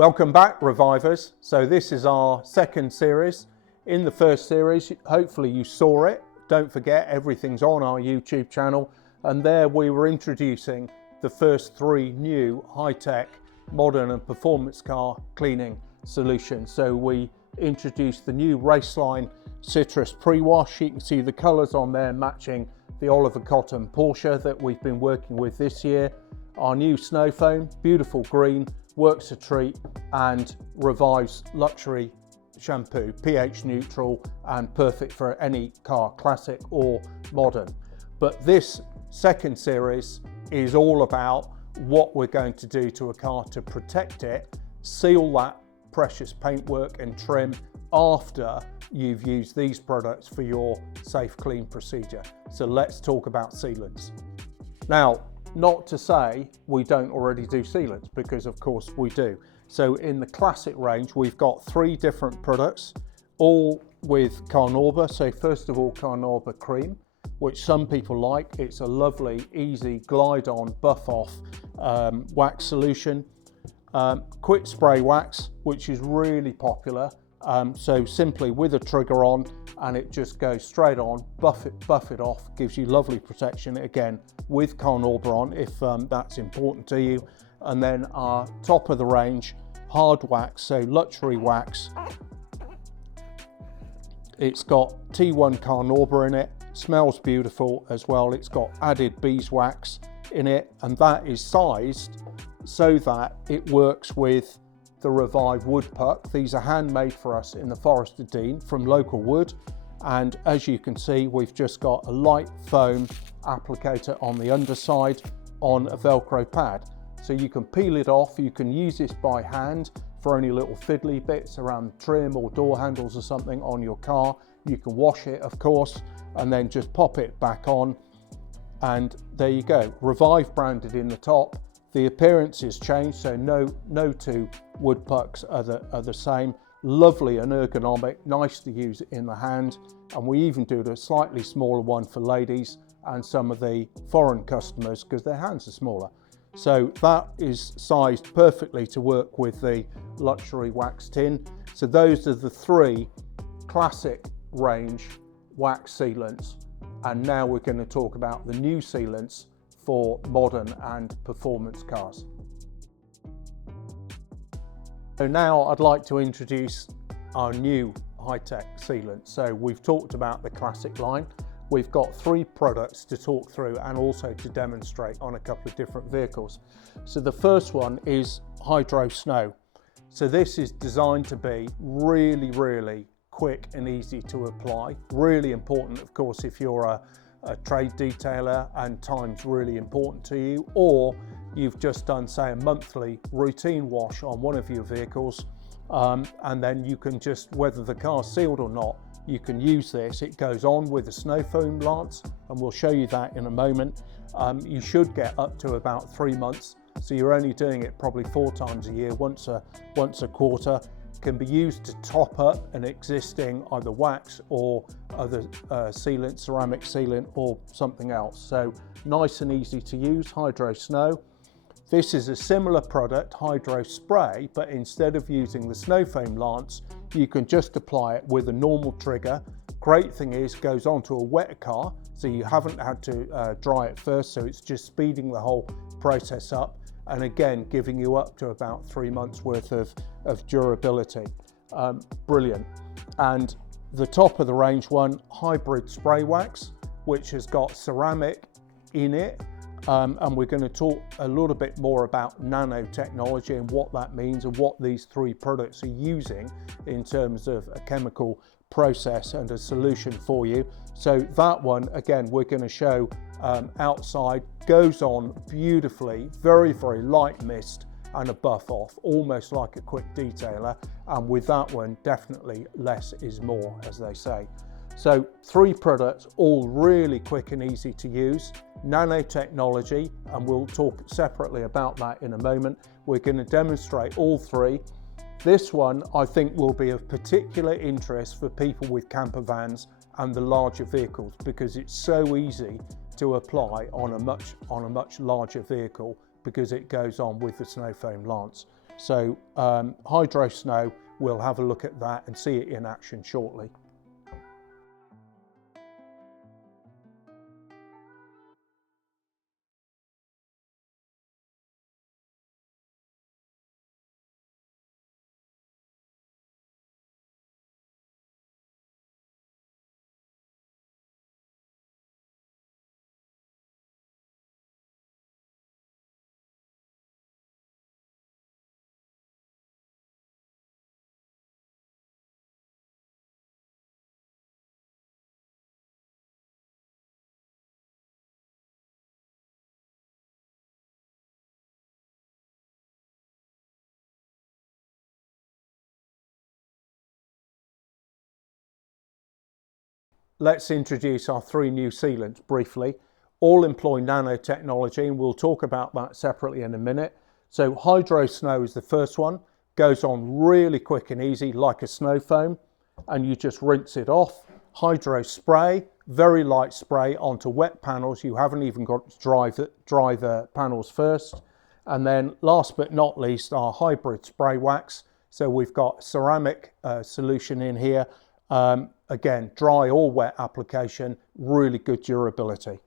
Welcome back, Revivers. So this is our second series. In the first series, hopefully you saw it. Don't forget, everything's on our YouTube channel. And there we were introducing the first three new high-tech, modern and performance car cleaning solutions. So we introduced the new Raceline Citrus pre-wash. You can see the colours on there matching the Oliver Cotton Porsche that we've been working with this year. Our new snow foam, beautiful green, works a treat and revives luxury shampoo, pH neutral and perfect for any car, classic or modern. But this second series is all about what we're going to do to a car to protect it, seal that precious paintwork and trim after you've used these products for your safe clean procedure. So let's talk about sealants. Now, not to say we don't already do sealants, because of course we do. So in the classic range, we've got three different products, all with Carnauba. So first of all, Carnauba cream, which some people like. It's a lovely, easy glide on, buff off wax solution. Quick spray wax, which is really popular. So simply with a trigger on and it just goes straight on, buff it off, gives you lovely protection, again with Carnauba on if that's important to you. And then our top of the range hard wax, so luxury wax. It's got T1 Carnauba in it, smells beautiful as well. It's got added beeswax in it, and that is sized so that it works with the Revive wood puck. These are handmade for us in the Forest of Dean from local wood, and as you can see, we've just got a light foam applicator on the underside on a Velcro pad, so you can peel it off. You can use this by hand for any little fiddly bits around trim or door handles or something on your car. You can wash it, of course, and then just pop it back on, and there you go. Revive branded in the top. The appearance is changed, so no two wood pucks are the same. Lovely and ergonomic, nice to use in the hand, and we even do a slightly smaller one for ladies and some of the foreign customers because their hands are smaller. So that is sized perfectly to work with the luxury wax tin. So those are the three classic range wax sealants, and now we're going to talk about the new sealants for modern and performance cars. So now I'd like to introduce our new high-tech sealant. So we've talked about the classic line. We've got three products to talk through and also to demonstrate on a couple of different vehicles. So the first one is Hydro Snow. So this is designed to be really quick and easy to apply. Really important, of course, if you're a trade detailer and time's really important to you, or you've just done, say, a monthly routine wash on one of your vehicles, and then you can just, whether the car's sealed or not, you can use this. It goes on with a snow foam lance, and we'll show you that in a moment. You should get up to about 3 months, so you're only doing it probably 4 times a year, once a quarter. Can be used to top up an existing either wax or other sealant, ceramic sealant or something else. So nice and easy to use, Hydro Snow. This is a similar product, Hydro Spray, but instead of using the snow foam lance, you can just apply it with a normal trigger. Great thing is, goes onto a wet car, so you haven't had to dry it first, so it's just speeding the whole process up, and again giving you up to about 3 months worth of durability. Brilliant. And the top of the range one, Hybrid Spray Wax, which has got ceramic in it, and we're going to talk a little bit more about nanotechnology and what that means and what these three products are using in terms of a chemical process and a solution for you. So that one, again, we're going to show outside, goes on beautifully, very light mist and a buff off, almost like a quick detailer. And with that one, definitely less is more, as they say. So three products, all really quick and easy to use. Nanotechnology, and we'll talk separately about that in a moment. We're going to demonstrate all three. This one I think will be of particular interest for people with camper vans and the larger vehicles, because it's so easy to apply on a much larger vehicle because it goes on with the snow foam lance. So Hydro Snow, we'll have a look at that and see it in action shortly. Let's introduce our three new sealants briefly. All employ nanotechnology, and we'll talk about that separately in a minute. So Hydro Snow is the first one, goes on really quick and easy like a snow foam, and you just rinse it off. Hydro Spray, very light spray onto wet panels. You haven't even got to dry the panels first. And then last but not least, our hybrid spray wax. So we've got ceramic solution in here. Again, dry or wet application, really good durability.